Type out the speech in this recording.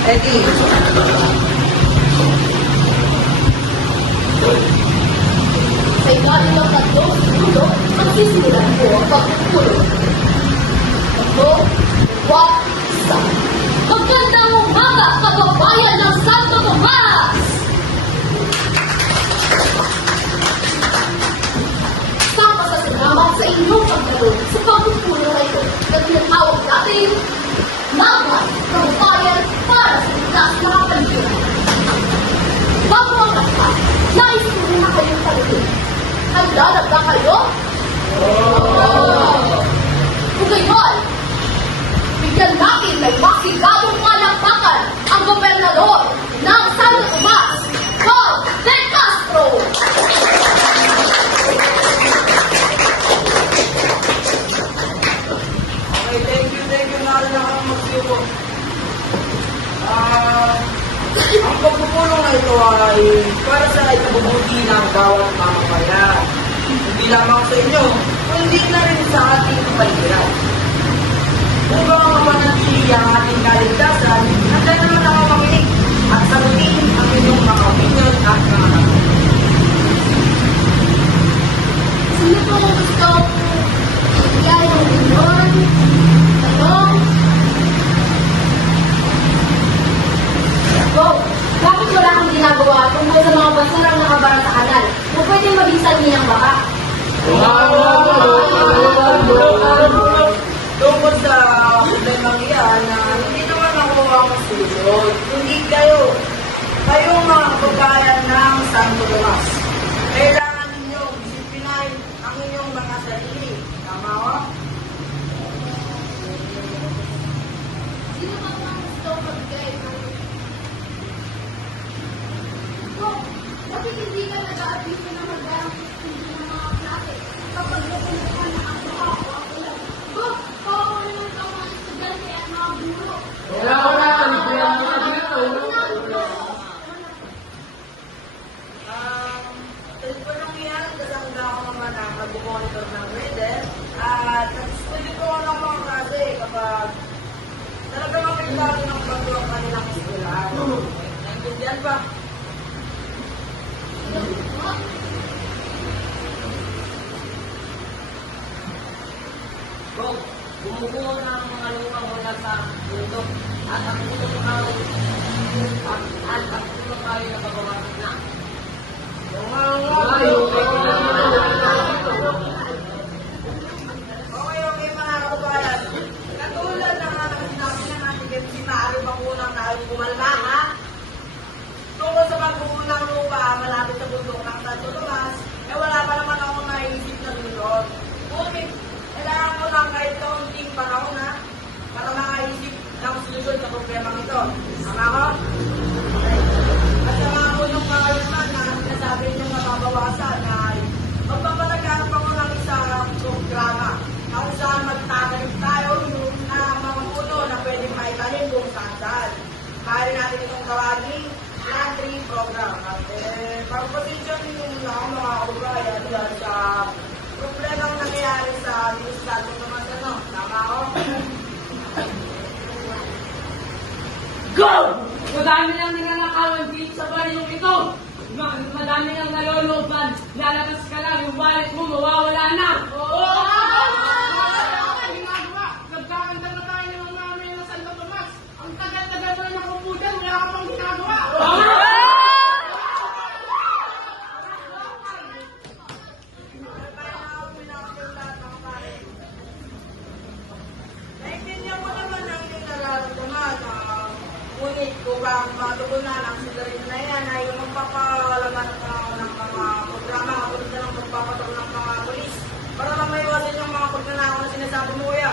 Ready? Sa ilalim ng tatlong segundo, magsisimulan po ang pagpupulong. Tatlo, dalawa, isa. Magandang umaga, kababayan ng Santo Tomas! Sama sa salamat sa inyong pagdalo sa pagpupulong na ito na tinatawag natin Laban Kababayan para sa Ligtas na Kapaligiran. Bago ang lahat, nais ko na kayong tanungin. Handa na ba kayo? Kung gayon, bigyan natin may masigadong palakpakan ang gobernador ng Santo Tomas, Paul De Castro! Okay, thank you na rin ako magsiyo. Ang pagpupulong na ito ay para sa ikabubuti ng bawat mamamayan. Hindi lamang sa inyo, kundi na rin sa ating kapaligiran. Upang mapanatili ang ating kaligtasan, nandiyan naman ako makinig at sagutin ang inyong mga opinion at mga tanong. Sino po ang gusto bigyan ng opinion? Tanong? Go! Bakit wala kang ginagawa tungkol sa mga basurang nakabara sa kanal? Kung pwedeng maging salmi ng baka? Tungkol sa problemang iyan na hindi naman ako ang susunod, kundi kayo. Kayong mga kababayan ng Santo Tomas. Kailangan ninyong disiplinahin ang inyong mga sarili. Tama ko? Sino ba ang gusto magbigay ng Go! Bakit hindi ka nag-aabiso na magdarang hindi ng mga klase kapag napuntahan na ang baka o ang ulan? Go! Kawawa naman ka mga estudyante at mga guro. Teleponong yan, kasama ako naman ang mag-monitor ng weather at nag-study ko ng mga klase kapag talagang apektado ng bago ang kanilang eskwelahan. Naintindihan ba? Bro, bumubuo na ang mga lupa mula sa bundok at ang tulong kayo na pagbabatik na. Okay, mga kababayan. Katulad ng sinabi ng ating si maaari bang unang tayo kumalma, ha? Tungkol sa pagbuo ng lupa malapit sa bundok ng Santo Tomas, wala pa naman akong naisip na lunod. Ngunit, kailangan ko lang kahit kaunting panahon, ha? Para makaisip ng solusyon sa problemang ito. Tama ko? Okay. At sa mga unang pangalaman na sinasabi niyong mababawasan ay magpapalagaan pa ko ng isang programa na kung saan magtatanim tayo na mga puno na pwedeng maitanim kung saan. Kaya natin itong tawagin land tree program. At pag-position yung mga kababayan dahil sa problemang nangyayari sa Santo Tomas. Tama ko? Go! Madami nang nanganakawan dito sa baryong ito. Madami nang naloloban. Lalabas ka lang, yung wallet mo mawawala na. Oo! Nagkakanta na tayo ng namin na Santo Tomas. Ang tagal-tagal mo na nakupudan, wala ka pang ginagawa. Naintindihan mo naman ang inyong nararamdaman. Ngunit kung matugunan ang sigarin na yan ay yung magpapalaman ng mga programa katulad na ng pagpapatok ng mga polis para lang maiwasan yung mga pagnanakaw na sinasabi mo, kuya.